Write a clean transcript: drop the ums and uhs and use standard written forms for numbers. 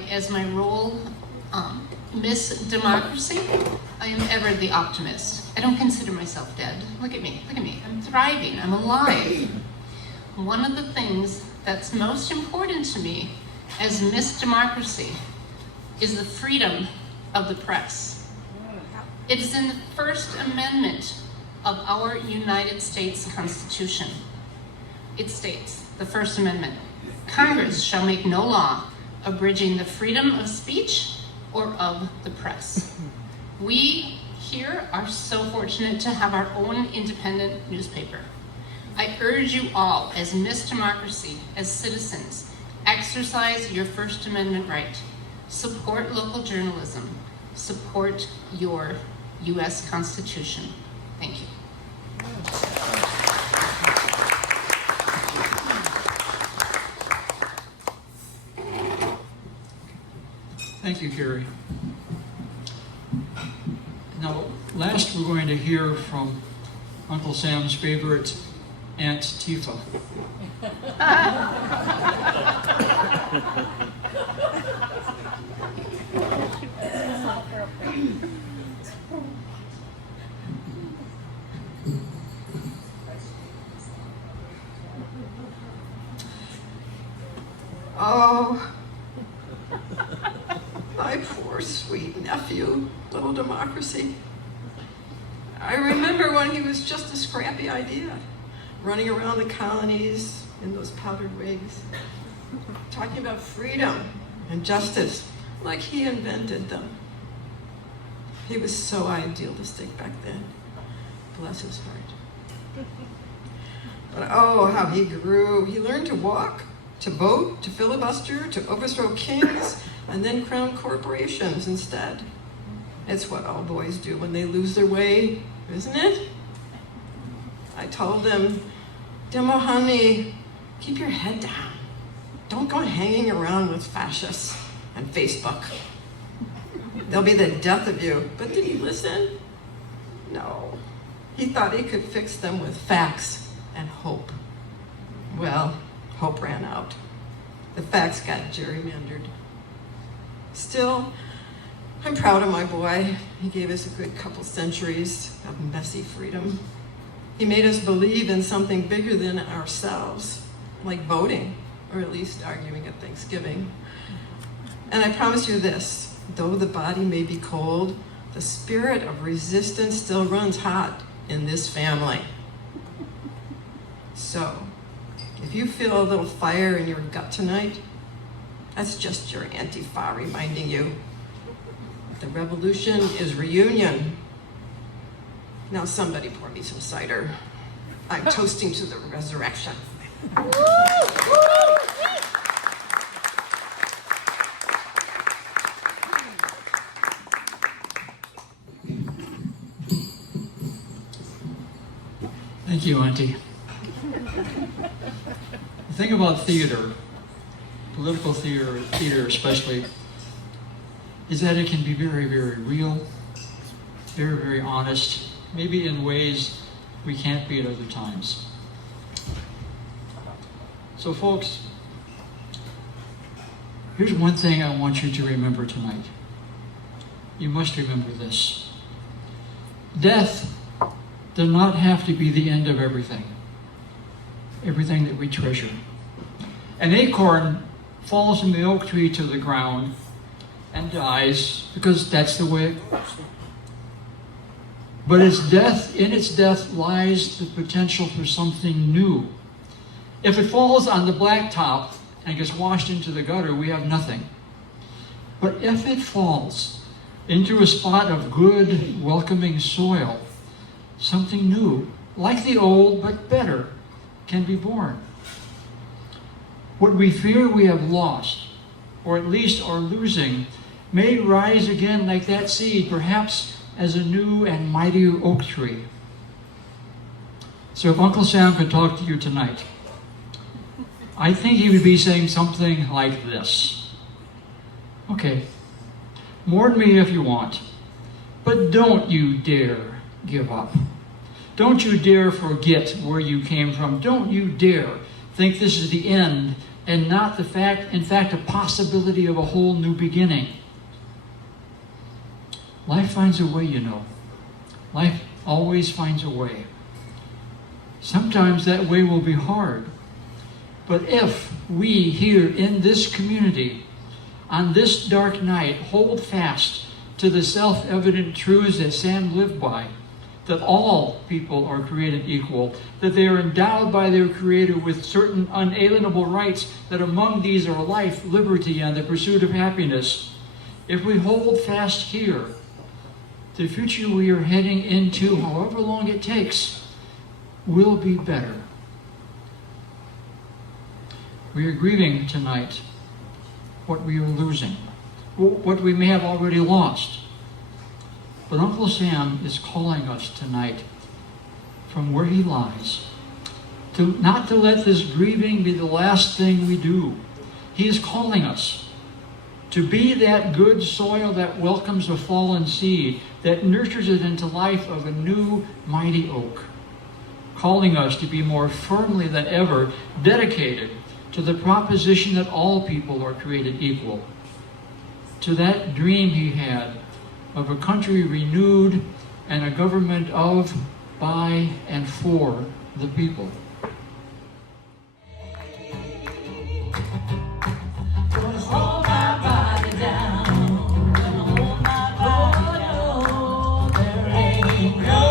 as my role, Miss Democracy, I am ever the optimist. I don't consider myself dead. Look at me, I'm thriving, I'm alive. One of the things that's most important to me as Miss Democracy is the freedom of the press. It is in the First Amendment of our United States Constitution. It states, the First Amendment, Congress shall make no law abridging the freedom of speech or of the press. We here are so fortunate to have our own independent newspaper. I urge you all, as Miss Democracy, as citizens, exercise your First Amendment right. Support local journalism. Support your U.S. Constitution. Thank you. Thank you, Carrie. Now, last we're going to hear from Uncle Sam's favorite Aunt Tifa. Oh, my poor sweet nephew, little Democracy. I remember when he was just a scrappy idea, running around the colonies in those powdered wigs, talking about freedom and justice like he invented them. He was so idealistic back then. Bless his heart. But oh, how he grew. He learned to walk, to vote, to filibuster, to overthrow kings, and then crown corporations instead. It's what all boys do when they lose their way, isn't it? I told them, Demo honey, keep your head down. Don't go hanging around with fascists and Facebook. They'll be the death of you. But did he listen? No. He thought he could fix them with facts and hope. Well, hope ran out. The facts got gerrymandered. Still, I'm proud of my boy. He gave us a good couple centuries of messy freedom. He made us believe in something bigger than ourselves, like voting, or at least arguing at Thanksgiving. And I promise you this, though the body may be cold, the spirit of resistance still runs hot in this family. So, if you feel a little fire in your gut tonight, that's just your Antifa reminding you. The revolution is reunion. Now somebody pour me some cider. I'm toasting to the resurrection. Thank you, Auntie. The thing about theater, political theater especially, is that it can be very, very real, very, very honest, maybe in ways we can't be at other times. So folks, here's one thing I want you to remember tonight. You must remember this. Death does not have to be the end of everything that we treasure. An acorn falls from the oak tree to the ground and dies because that's the way it goes. But in its death lies the potential for something new. If it falls on the blacktop and gets washed into the gutter, we have nothing. But if it falls into a spot of good, welcoming soil, something new, like the old but better, can be born. What we fear we have lost, or at least are losing, may rise again like that seed, perhaps as a new and mighty oak tree. So if Uncle Sam could talk to you tonight, I think he would be saying something like this. Okay, mourn me if you want, but don't you dare give up. Don't you dare forget where you came from. Don't you dare think this is the end and not in fact, a possibility of a whole new beginning. Life finds a way, you know. Life always finds a way. Sometimes that way will be hard. But if we here in this community, on this dark night, hold fast to the self-evident truths that Sam lived by, that all people are created equal, that they are endowed by their Creator with certain unalienable rights, that among these are life, liberty, and the pursuit of happiness. If we hold fast here, the future we are heading into, however long it takes, will be better. We are grieving tonight what we are losing, what we may have already lost. But Uncle Sam is calling us tonight from where he lies, not to let this grieving be the last thing we do. He is calling us to be that good soil that welcomes a fallen seed, that nurtures it into life of a new mighty oak, calling us to be more firmly than ever dedicated to the proposition that all people are created equal, to that dream he had of a country renewed and a government of, by, and for the people. Hold my body down, hold my body down. There ain't no